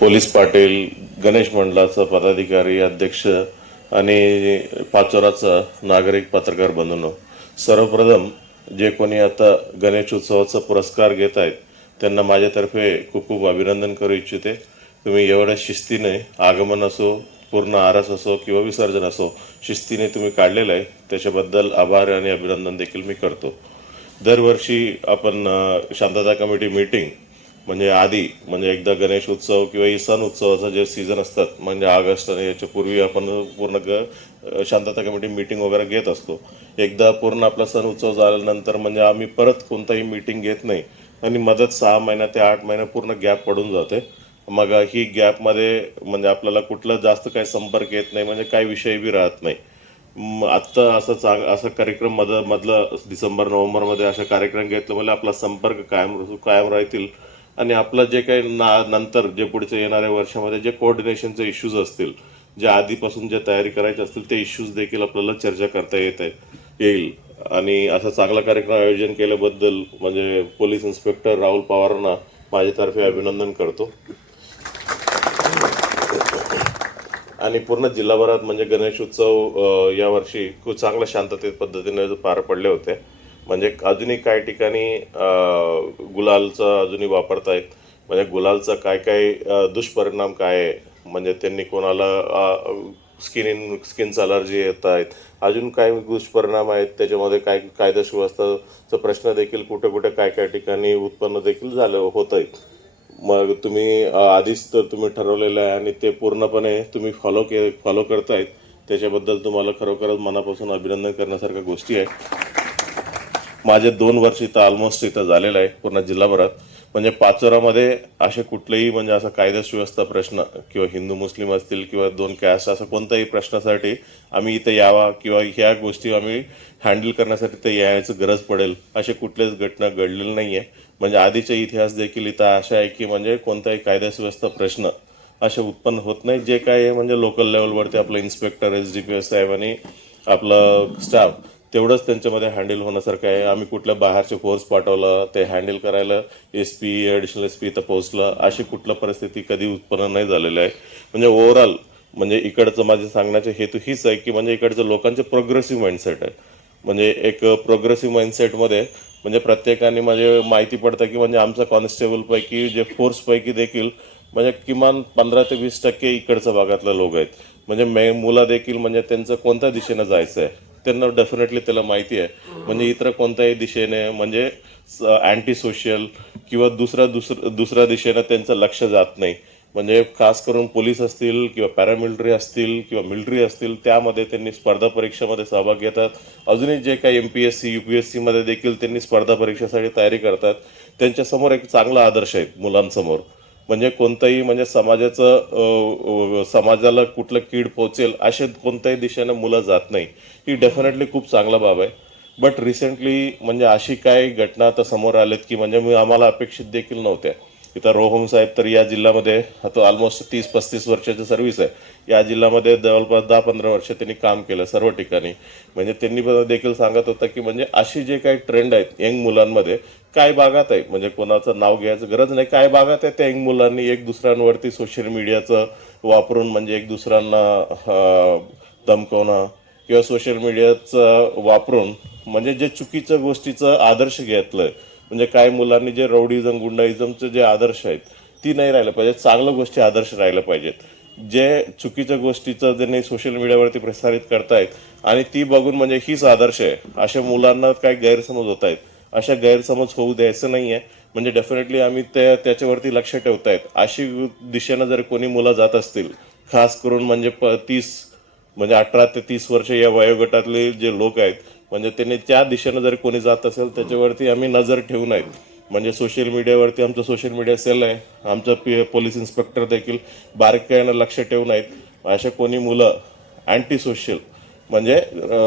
Police Patil, Ganesh मंडळाचा पदाधिकारी, अध्यक्ष आणि पाचोराचा नागरिक पत्रकार बंधूंनो, सर्वप्रथम जे कोणी आता गणेश उत्सवाचा पुरस्कार घेत आहेत त्यांना माझ्यातर्फे खूप खूप अभिनंदन करू इच्छिते. तुम्ही एवढ्या शिस्तीने आगमन असो, पूर्ण आरस असो किंवा विसर्जन असो, शिस्तीने तुम्ही काढलेलं आहे, त्याच्याबद्दल आभार आणि अभिनंदन देखील मी करतो. दरवर्षी आपण शांतता कमिटी मीटिंग म्हणजे आधी म्हणजे एकदा गणेश उत्सव किंवा सण उत्सवाचा जे सीझन असतात म्हणजे ऑगस्ट आणि याच्या पूर्वी आपण पूर्ण शांतता कमिटी मीटिंग वगैरे घेत असतो. एकदा पूर्ण आपला सण उत्सव झाल्यानंतर म्हणजे आम्ही परत कोणताही मीटिंग घेत नाही आणि मदत 6 महिना ते 8 महिना पूर्ण गॅप पडून जाते. मग ही गॅपमध्ये म्हणजे आपल्याला कुठलं जास्त काही संपर्क येत नाही, म्हणजे काही विषय बी राहत नाही. आत्ता असा कार्यक्रम मधलं डिसेंबर नोव्हेंबरमध्ये अशा कार्यक्रम घेतलं म्हणजे आपला संपर्क कायम राहतील आणि आपलं जे काही नंतर जे पुढच्या येणाऱ्या वर्षामध्ये जे कोऑर्डिनेशनचे इश्यूज असतील, जे आधीपासून जे तयारी करायचे असतील ते इश्यूज देखील आपल्याला चर्चा करता येईल. आणि असा चांगला कार्यक्रम आयोजन केल्याबद्दल म्हणजे पोलीस इन्स्पेक्टर राहुल पवारांना माझ्यातर्फे अभिनंदन करतो. आणि पूर्ण जिल्हाभरात म्हणजे गणेश उत्सव यावर्षी खूप चांगल्या शांततेत पद्धतीने पार पडले होते. म्हणजे अजूनही काही ठिकाणी गुलालचा अजूनही वापरतायत. म्हणजे गुलालचा काय काय दुष्परिणाम काय आहे, म्हणजे त्यांनी कोणाला स्किनचा अलर्जी येत आहेत, अजून काय दुष्परिणाम आहेत त्याच्यामध्ये, काय कायदा सुव्यवस्थेचा प्रश्न देखील कुठे कुठे काय काय ठिकाणी उत्पन्न देखील होत आहे. मग तुम्ही आधीच तर तुम्ही ठरवलेलं आहे आणि ते पूर्णपणे तुम्ही फॉलो करतायत, त्याच्याबद्दल तुम्हाला खरोखरच मनापासून अभिनंदन करण्यासारख्या गोष्टी आहे. माझे 2 वर्ष इथं ऑलमोस्ट इथं झालेलं आहे पूर्ण जिल्हाभरात. म्हणजे पाचोरामध्ये असे कुठलेही म्हणजे असा कायदा सुव्यवस्था प्रश्न किंवा हिंदू मुस्लिम असतील किंवा 2 कॅस्ट असं कोणत्याही प्रश्नासाठी आम्ही इथं यावा किंवा ह्या गोष्टी आम्ही हँडल करण्यासाठी ते यायचं गरज पडेल असे कुठल्याच घटना घडलेली नाही आहे. म्हणजे आधीचा इतिहास देखील इथं असा आहे की म्हणजे कोणताही कायदा सुव्यवस्था प्रश्न असे उत्पन्न होत नाही. जे काय आहे म्हणजे लोकल लेवलवरती आपलं इन्स्पेक्टर, SDPO साहेब आणि आपलं स्टाफ तेवढंच त्यांच्यामध्ये हँडल होण्यासारखं आहे. आम्ही कुठल्या बाहेरचे फोर्स पाठवलं ते हँडल करायला SP, ॲडिशनल SP इथं पोहोचलं, अशी कुठल्या परिस्थिती कधी उत्पन्न नाही झालेली आहे. म्हणजे ओव्हरऑल म्हणजे इकडचं माझे सांगण्याचा हेतू हीच आहे की म्हणजे इकडचं लोकांचे प्रोग्रेसिव्ह माइंडसेट आहे. म्हणजे एक प्रोग्रेसिव्ह माइंडसेटमध्ये म्हणजे प्रत्येकाने म्हणजे माहिती पडतं की म्हणजे आमच्या कॉन्स्टेबलपैकी जे फोर्सपैकी देखील म्हणजे किमान 15 ते 20% इकडच्या भागातले लोक आहेत. म्हणजे मुलं देखील म्हणजे त्यांचं कोणत्या दिशेनं जायचं आहे त्यांना डेफिनेटली त्याला माहिती आहे. म्हणजे इतर कोणत्याही दिशेने म्हणजे अँटी सोशल किंवा दुसऱ्या दिशेनं त्यांचं लक्ष जात नाही. म्हणजे खास करून पोलीस असतील किंवा पॅरामिलिटरी असतील किंवा मिलिटरी असतील त्यामध्ये त्यांनी स्पर्धा परीक्षेमध्ये सहभाग घेतात. अजूनही जे काही MPSC UPSC मध्ये देखील त्यांनी स्पर्धा परीक्षेसाठी तयारी करतात. त्यांच्यासमोर एक चांगला आदर्श आहे मुलांसमोर. म्हणजे कोणतंही म्हणजे समाजाला कुठलं कीड पोचेल असे कोणत्याही दिशेनं मुलं जात नाही. ही डेफिनेटली खूप चांगला बाब आहे. बट रिसेंटली म्हणजे अशी काही घटना आता समोर आल्यात की म्हणजे आम्हाला अपेक्षित देखील नव्हत्या. इथं रोहम साहेब तर या जिल्ह्यामध्ये आता ऑलमोस्ट 30-35 वर्षाची सर्व्हिस आहे. या जिल्ह्यामध्ये जवळपास 10-15 वर्ष त्यांनी काम केलं सर्व ठिकाणी. म्हणजे त्यांनी देखील सांगत होतं की म्हणजे अशी जे काही ट्रेंड आहेत यंग मुलांमध्ये काय भागात आहे, म्हणजे कोणाचं नाव घ्यायचं गरज नाही, काय भागात आहे त्या यंग मुलांनी एक दुसऱ्यांवरती सोशल मीडियाचं वापरून म्हणजे एक दुसऱ्यांना धमकवणं किंवा सोशल मीडियाचं वापरून म्हणजे जे चुकीच्या गोष्टीचं आदर्श घेतलंय. म्हणजे काही मुलांनी जे रौडीझम गुंडाइझमचे जे आदर्श आहेत ती नाही राहिलं पाहिजे, चांगल्या गोष्टी आदर्श राहिल्या पाहिजेत. जे चुकीच्या गोष्टीचं त्यांनी सोशल मीडियावरती प्रसारित करतायत आणि ती बघून म्हणजे हीच आदर्श आहे अशा मुलांना काही गैरसमज होत आहेत. अशा गैरसमज होऊ द्यायचं नाही आहे. म्हणजे डेफिनेटली आम्ही त्याच्यावरती लक्ष ठेवतायत. अशी दिशेनं जर कोणी मुलं जात असतील, खास करून म्हणजे 18 ते 30 वर्ष या वयोगटातले जे लोक आहेत म्हणजे त्यांनी त्या दिशेनं जर कोणी जात असेल त्याच्यावरती आम्ही नजर ठेवून आहेत. म्हणजे सोशल मीडियावरती आमचं सोशल मीडिया सेल आहे, आमचं पोलीस इन्स्पेक्टर देखील बारकाईनं लक्ष ठेवून आहेत. अशा कोणी मुलं अँटी सोशल म्हणजे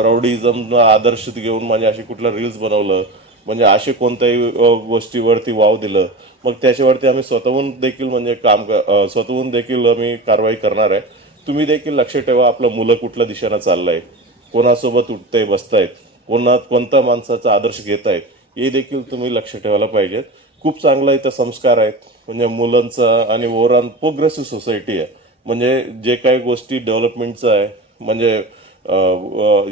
रौडीझम आदर्श घेऊन म्हणजे अशी कुठलं रील्स बनवलं म्हणजे असे कोणत्याही गोष्टीवरती वाव दिलं मग त्याच्यावरती आम्ही स्वतःहून देखील म्हणजे स्वतःहून देखील आम्ही कारवाई करणार आहे. तुम्ही देखील लक्ष ठेवा आपलं मुलं कुठल्या दिशेनं चाललंय, कोणासोबत बसतायत, कोणत्या माणसाचा आदर्श घेत आहेत हे देखील तुम्ही लक्ष ठेवायला पाहिजेत. खूप चांगला इथं संस्कार आहेत. म्हणजे मुलांचा आणि ओव्हरऑल प्रोग्रेसिव्ह सोसायटी आहे. म्हणजे जे काही गोष्टी डेव्हलपमेंटचं आहे, म्हणजे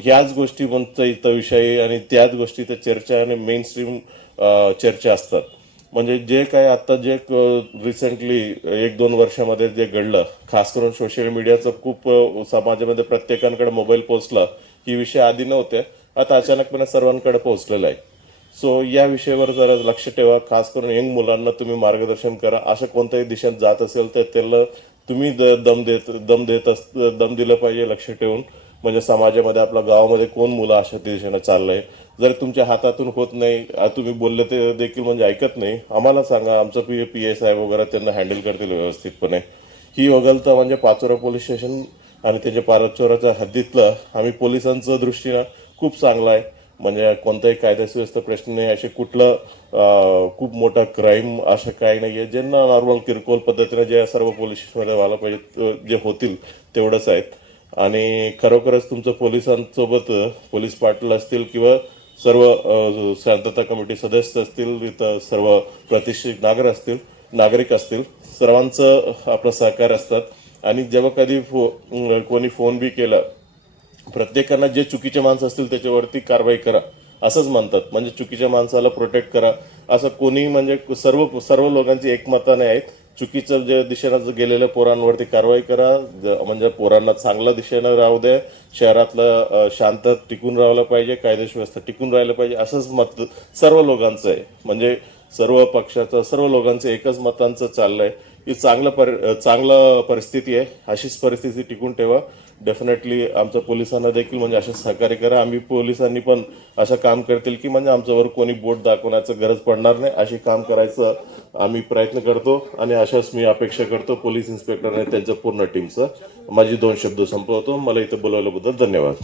ह्याच गोष्टी म्हणतं इथं विषयी आणि त्याच गोष्टी इथं चर्चा आणि मेन स्ट्रीम चर्चा असतात. म्हणजे जे काय आता जे रिसेंटली 1-2 वर्षामध्ये जे घडलं, खास करून सोशल मीडियाचं खूप समाजामध्ये प्रत्येकाकडे मोबाईल पोहोचला, ही विषय आधी नव्हते, आता अचानकपणे सर्वांकडे पोहोचलेला आहे. सो या विषयावर जरा लक्ष ठेवा. खास करून यंग मुलांना तुम्ही मार्गदर्शन करा. असं कोणत्याही दिशेत जात असेल तर त्याला तुम्ही दम दिलं पाहिजे लक्ष ठेवून. म्हणजे समाजामध्ये आपल्या गावामध्ये कोण मुलं अशा दिशेने चाललंय. जर तुमच्या हातातून होत नाही, तुम्ही बोलले ते देखील म्हणजे ऐकत नाही, आम्हाला सांगा. आमचं पी एस साहेब वगैरे त्यांना हँडल करतील व्यवस्थितपणे. ही वगळता म्हणजे पाचोरा पोलीस स्टेशन आणि त्याच्या पाचोराच्या हद्दीतलं आम्ही पोलिसांचं दृष्टीनं खूप चांगलं आहे. म्हणजे कोणताही कायदा सुव्यवस्था प्रश्न नाही. असे कुठलं खूप मोठा क्राईम असं काही नाही आहे. ज्यांना नॉर्मल किरकोळ पद्धतीने जे सर्व पोलीस स्टेशनमध्ये व्हायला पाहिजे जे होतील तेवढंच आहेत. आणि खरोखरच तुमचं पोलिसांसोबत पोलीस पाटील असतील किंवा सर्व शांतता कमिटी सदस्य असतील, इथं सर्व प्रतिष्ठित नागरिक असतील, सर्वांचं आपलं सहकार्य असतात. आणि जेव्हा कधी कोणी फोन बी केला, प्रत्येकांना जे चुकीचे माणसं असतील त्याच्यावरती कारवाई करा असंच म्हणतात. म्हणजे चुकीच्या माणसाला प्रोटेक्ट करा असं कोणी, म्हणजे सर्व सर्व लोकांची एकमताने आहेत. चुकीचं जे दिशेनं गेलेल्या पोरांवरती कारवाई करा. म्हणजे पोरांना चांगल्या दिशेनं राहू द्या. शहरातलं शांत टिकून राहिलं पाहिजे, कायदेशीर व्यवस्था टिकून राहिलं पाहिजे असंच मत सर्व लोकांचं आहे. म्हणजे सर्व पक्षाचं सर्व लोकांचं एकच मतांचं चाललंय. ही चांगलं परिस्थिती आहे. अशीच परिस्थिती टिकून ठेवा. डेफिनेटली आमच्या पोलिसांना देखील म्हणजे असं सहकार्य करा. आम्ही पोलिसांनी पण असं काम करतील की म्हणजे आमच्यावर कोणी बोट दाखवण्याचं गरज पडणार नाही, अशी काम करायचं आम्ही प्रयत्न करतो. आणि अशाच मी अपेक्षा करतो पोलीस इन्स्पेक्टर आणि त्यांच्या पूर्ण टीमचं. माझी 2 शब्द संपवतो. मला इथं बोलवल्याबद्दल धन्यवाद.